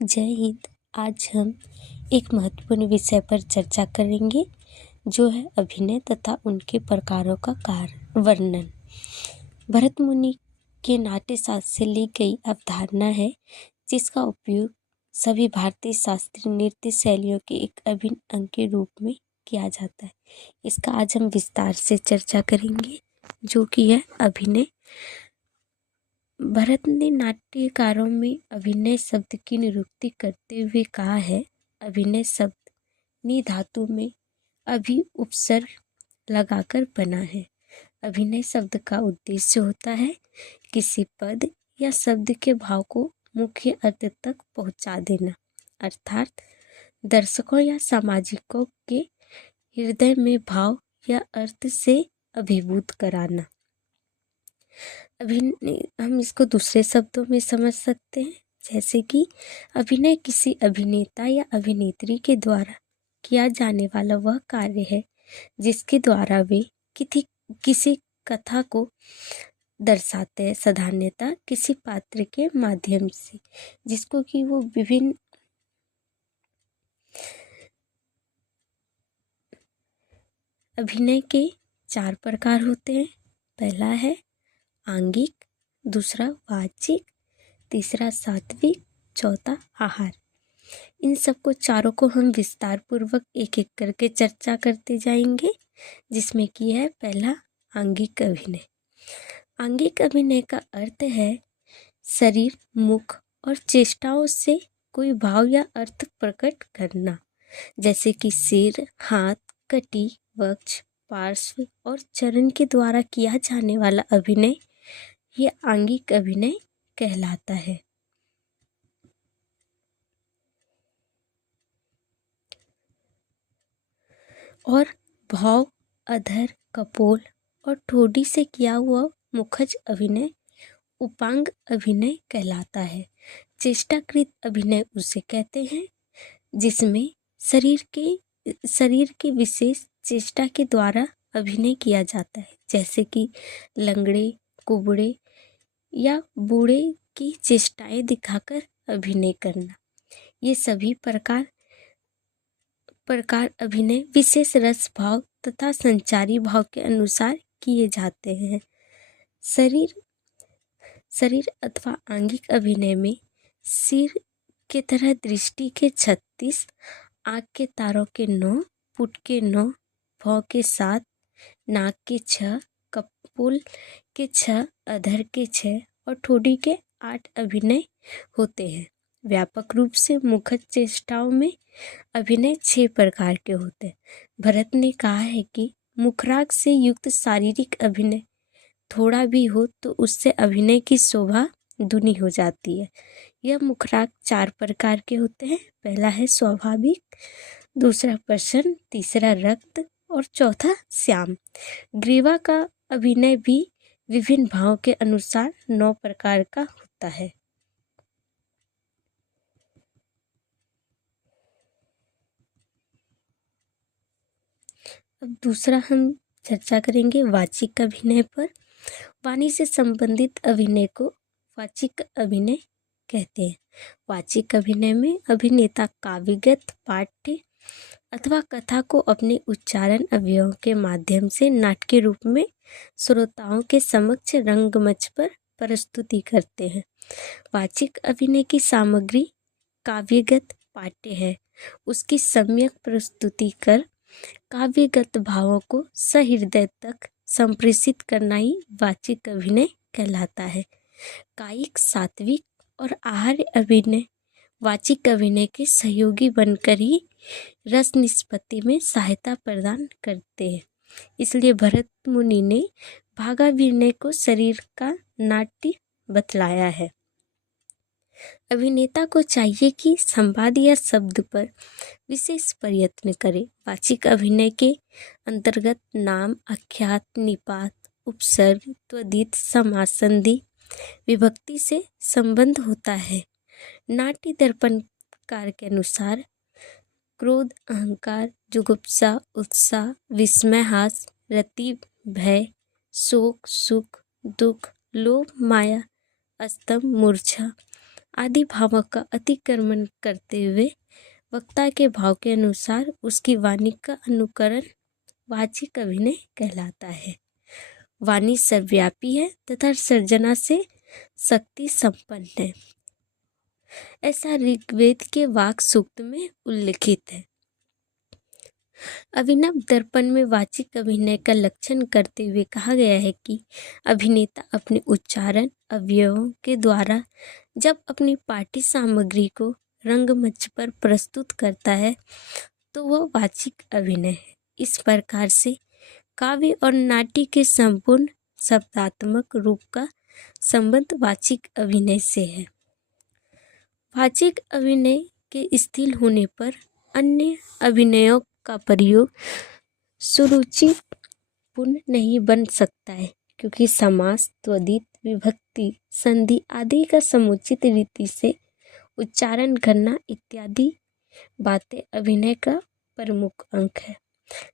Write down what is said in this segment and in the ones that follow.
जय हिंद। आज हम एक महत्वपूर्ण विषय पर चर्चा करेंगे जो है अभिनय तथा उनके प्रकारों का वर्णन। भरत मुनि के नाट्य शास्त्र से ली गई अवधारणा है जिसका उपयोग सभी भारतीय शास्त्रीय नृत्य शैलियों के एक अभिन्न अंग के रूप में किया जाता है। इसका आज हम विस्तार से चर्चा करेंगे जो कि है अभिनय। भरत ने नाट्यकारों में अभिनय शब्द की निरुक्ति करते हुए कहा है, अभिनय शब्द नि धातु में अभि उपसर्ग लगाकर बना है। अभिनय शब्द का उद्देश्य होता है किसी पद या शब्द के भाव को मुख्य अर्थ तक पहुंचा देना, अर्थात दर्शकों या सामाजिकों के हृदय में भाव या अर्थ से अभिभूत कराना। अभिनय हम इसको दूसरे शब्दों में समझ सकते हैं, जैसे कि अभिनय किसी अभिनेता या अभिनेत्री के द्वारा किया जाने वाला वह कार्य है जिसके द्वारा वे किसी कथा को दर्शाते हैं, साधारणतः किसी पात्र के माध्यम से, जिसको कि वो विभिन्न अभिनय के 4 प्रकार होते हैं। पहला है आंगिक, दूसरा वाचिक, तीसरा सात्विक, चौथा आहार। इन सबको चारों को हम विस्तार पूर्वक एक एक करके चर्चा करते जाएंगे, जिसमें कि है पहला आंगिक अभिनय। आंगिक अभिनय का अर्थ है शरीर, मुख और चेष्टाओं से कोई भाव या अर्थ प्रकट करना, जैसे कि सिर, हाथ, कटी, वक्ष, पार्श्व और चरण के द्वारा किया जाने वाला अभिनय ये आंगिक अभिनय कहलाता है। और भाव, अधर, कपोल और ठोड़ी से किया हुआ मुखज अभिनय उपांग अभिनय कहलाता है। चेष्टाकृत अभिनय उसे कहते हैं जिसमें शरीर के विशेष चेष्टा के द्वारा अभिनय किया जाता है, जैसे कि लंगड़े, कुबड़े या बूढ़े की चेष्टाएं दिखाकर अभिनय करना। ये सभी प्रकार अभिनय विशेष रस भाव तथा संचारी भाव के अनुसार किए जाते हैं। शरीर अथवा आंगिक अभिनय में सिर के तरह दृष्टि के 36, आँख के तारों के 9, पुट के 9, भौं के 7, नाक के 6, कपोल के 6, अधर के 6 और ठोड़ी के 8 अभिनय होते हैं। व्यापक रूप से मुखज चेष्टाओं में अभिनय 6 प्रकार के होते हैं। भरत ने कहा है कि मुखराग से युक्त शारीरिक अभिनय थोड़ा भी हो तो उससे अभिनय की शोभा दुनी हो जाती है। यह मुखराग 4 प्रकार के होते हैं। पहला है स्वाभाविक, दूसरा प्रसन्न, तीसरा रक्त और चौथा श्याम। ग्रीवा का अभिनय भी विभिन्न भाव के अनुसार 9 प्रकार का होता है। अब दूसरा हम चर्चा करेंगे वाचिक अभिनय पर। वाणी से संबंधित अभिनय को वाचिक अभिनय कहते हैं। वाचिक अभिनय में अभिनेता काव्यगत पाठ्य अथवा कथा को अपने उच्चारण अवयवों के माध्यम से नाट्य रूप में श्रोताओं के समक्ष रंगमंच पर प्रस्तुति करते हैं। वाचिक अभिनय की सामग्री काव्यगत पाठ्य है। उसकी सम्यक प्रस्तुति कर काव्यगत भावों को सहृदय तक संप्रेषित करना ही वाचिक अभिनय कहलाता है। कायिक, सात्विक और आहार्य अभिनय वाचिक अभिनय के सहयोगी बनकर ही रस निष्पत्ति में सहायता प्रदान करते हैं। इसलिए भरत मुनि ने भागाभिनय को शरीर का नाट्य बतलाया है। अभिनेता को चाहिए कि संवाद या शब्द पर विशेष प्रयत्न करे। वाचिक अभिनय के अंतर्गत नाम, आख्यात, निपात, उपसर्ग, त्वदित, समास, संधि, विभक्ति से संबंध होता है। नाट्य दर्पणकार के अनुसार क्रोध, अहंकार, जुगुप्सा, उत्साह, विस्मय, हास, रति, भय, शोक, सुख, दुख, लोभ, माया, स्तंभ, मूर्छा, आदि भावों का अतिक्रमण करते हुए वक्ता के भाव के अनुसार उसकी वाणी का अनुकरण वाचिक अभिनय कहलाता है। वाणी सर्वव्यापी है तथा सर्जना से शक्ति संपन्न है, ऐसा ऋग्वेद के वाक सूक्त में उल्लिखित है। अभिनव दर्पण में वाचिक अभिनय का लक्षण करते हुए कहा गया है कि अभिनेता अपने उच्चारण अवयवों के द्वारा जब अपनी पाठी सामग्री को रंगमंच पर प्रस्तुत करता है तो वह वाचिक अभिनय है। इस प्रकार से काव्य और नाट्य के संपूर्ण शब्दात्मक रूप का संबंध वाचिक अभिनय से है। वाचिक अभिनय के शिथिल होने पर अन्य अभिनयों का प्रयोग सुरुचिपूर्ण नहीं बन सकता है, क्योंकि समास, त्वदित, विभक्ति, संधि आदि का समुचित रीति से उच्चारण करना इत्यादि बातें अभिनय का प्रमुख अंग है।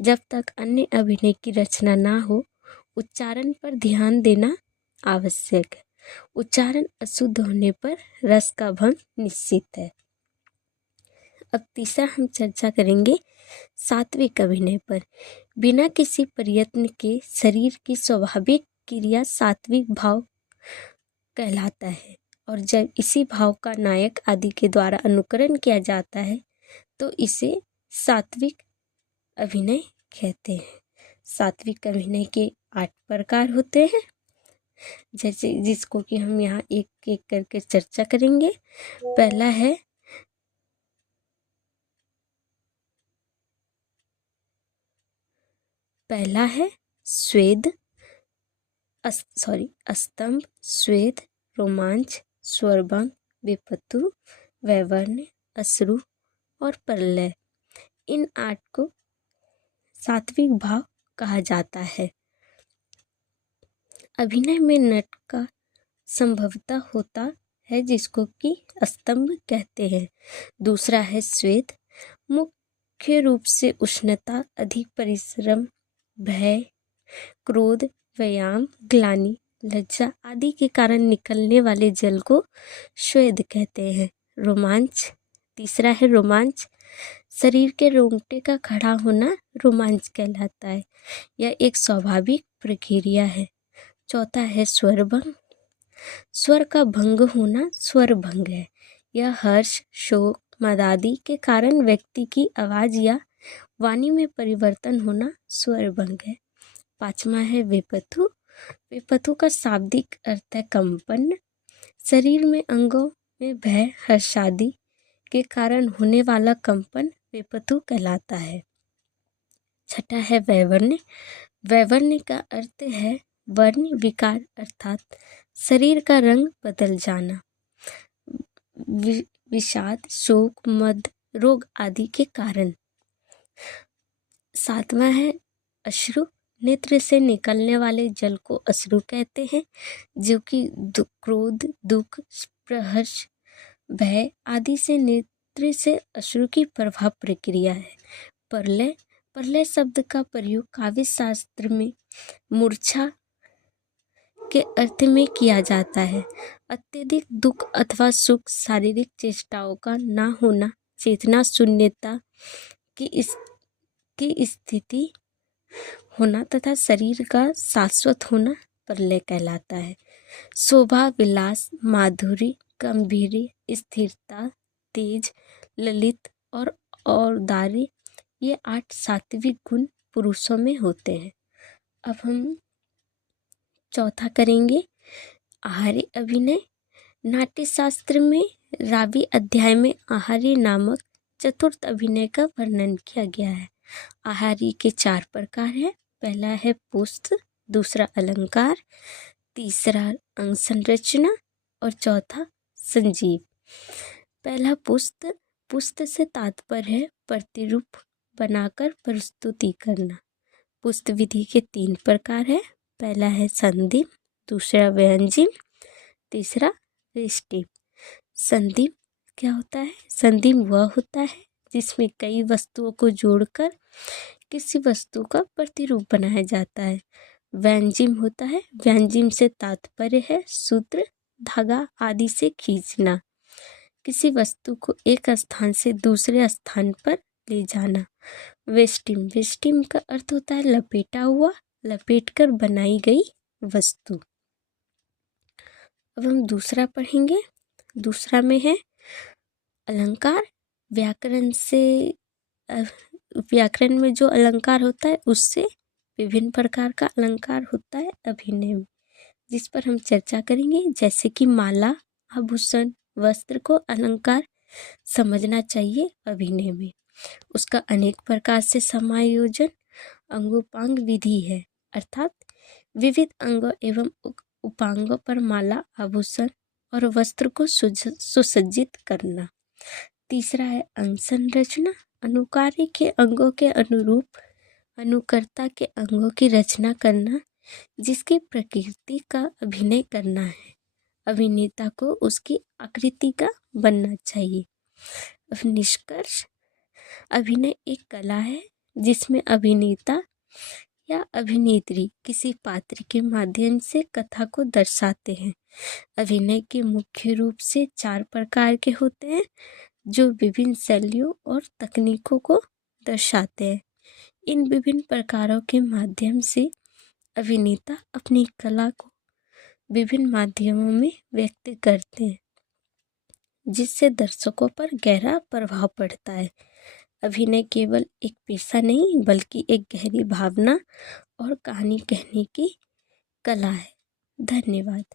जब तक अन्य अभिनय की रचना ना हो, उच्चारण पर ध्यान देना आवश्यक है। उच्चारण अशुद्ध होने पर रस का भंग निश्चित है। अब तीसरा हम चर्चा करेंगे सात्विक अभिनय पर। बिना किसी प्रयत्न के शरीर की स्वाभाविक क्रिया सात्विक भाव कहलाता है, और जब इसी भाव का नायक आदि के द्वारा अनुकरण किया जाता है तो इसे सात्विक अभिनय कहते हैं। सात्विक अभिनय के 8 प्रकार होते हैं, जैसे जिसको कि हम यहाँ एक एक करके चर्चा करेंगे। पहला है स्वेद, स्तंभ, स्वेद, रोमांच, स्वरभंग, विपत्तु, वैवर्ण्य, अश्रु और प्रलय। इन 8 को सात्विक भाव कहा जाता है। अभिनय में नट का संभवतः होता है, जिसको कि स्तंभ कहते हैं। दूसरा है स्वेद, मुख्य रूप से उष्णता, अधिक परिश्रम, भय, क्रोध, व्यायाम, ग्लानि, लज्जा आदि के कारण निकलने वाले जल को स्वेद कहते हैं। रोमांच, तीसरा है रोमांच, शरीर के रोंगटे का खड़ा होना रोमांच कहलाता है। यह एक स्वाभाविक प्रक्रिया है। चौथा है स्वरभंग, स्वर का भंग होना स्वर भंग है। यह हर्ष, शोक, मद आदि के कारण व्यक्ति की आवाज या वाणी में परिवर्तन होना स्वर भंग है। पांचवा है विपत्तु। विपत्तु का शाब्दिक अर्थ है कंपन, शरीर में अंगों में भय, हर्ष आदि के कारण होने वाला कंपन विपत्तु कहलाता है। छठा है वैवर्ण्य। वैवर्ण्य का अर्थ है वर्ण विकार, अर्थात शरीर का रंग बदल जाना, विषाद, शोक, मद, रोग आदि के कारण। सातवां है अश्रु। नेत्र से निकलने वाले जल को अश्रु कहते हैं, जो कि क्रोध, दुख, प्रहर्ष, भय आदि से नेत्र से अश्रु की प्रभाव प्रक्रिया है। प्रलय, प्रलय शब्द का प्रयोग काव्य शास्त्र में मूर्छा के अर्थ में किया जाता है। अत्यधिक दुख अथवा सुख, शारीरिक चेष्टाओं का ना होना, चेतना शून्यता की स्थिति होना तथा शरीर का शाश्वत होना प्रलय कहलाता है। शोभा, विलास, माधुर्य, गंभीर्य, स्थिरता, तेज, ललित और औदार्य, ये 8 सात्विक गुण पुरुषों में होते हैं। अब हम चौथा करेंगे आहार्य अभिनय। नाट्य शास्त्र में रावी अध्याय में आहार्य नामक चतुर्थ अभिनय का वर्णन किया गया है। आहार्य के 4 प्रकार हैं। पहला है पुस्त, दूसरा अलंकार, तीसरा अंग संरचना और चौथा संजीव। पहला पुस्त। पुस्त से तात्पर्य है प्रतिरूप बनाकर प्रस्तुति करना। पुस्त विधि के 3 प्रकार है। पहला है संधिम, दूसरा व्यंजिम, तीसरा रिष्टिम। संधिम क्या होता है? संधिम वह होता है जिसमें कई वस्तुओं को जोड़कर किसी वस्तु का प्रतिरूप बनाया जाता है। व्यंजिम होता है, व्यंजिम से तात्पर्य है सूत्र, धागा आदि से खींचना। किसी वस्तु को एक स्थान से दूसरे स्थान पर ले जाना। वेस्टिम, वेस्टिम का अर्थ होता है लपेटा हुआ, लपेट कर बनाई गई वस्तु। अब हम दूसरा पढ़ेंगे। दूसरा में है अलंकार। व्याकरण में जो अलंकार होता है उससे विभिन्न प्रकार का अलंकार होता है अभिनय में, जिस पर हम चर्चा करेंगे। जैसे कि माला, आभूषण, वस्त्र को अलंकार समझना चाहिए अभिनय में। उसका अनेक प्रकार से समायोजन अंगोपांग विधि है, अर्थात विविध अंगों एवं उपांगों पर माला, आभूषण और वस्त्र को सुसज्जित करना। तीसरा है अंग संरचना। अनुकारी के अंगों के अनुरूप अनुकर्ता के अंगों की रचना करना, जिसकी प्रकृति का अभिनय करना है। अभिनेता को उसकी आकृति का बनना चाहिए। अब निष्कर्ष, अभिनय एक कला है जिसमें अभिनेता या अभिनेत्री किसी पात्र के माध्यम से कथा को दर्शाते हैं। अभिनय के मुख्य रूप से 4 प्रकार के होते हैं, जो विभिन्न शैलियों और तकनीकों को दर्शाते हैं। इन विभिन्न प्रकारों के माध्यम से अभिनेता अपनी कला को विभिन्न माध्यमों में व्यक्त करते हैं, जिससे दर्शकों पर गहरा प्रभाव पड़ता है। अभिनय केवल एक पेशा नहीं, बल्कि एक गहरी भावना और कहानी कहने की कला है। धन्यवाद।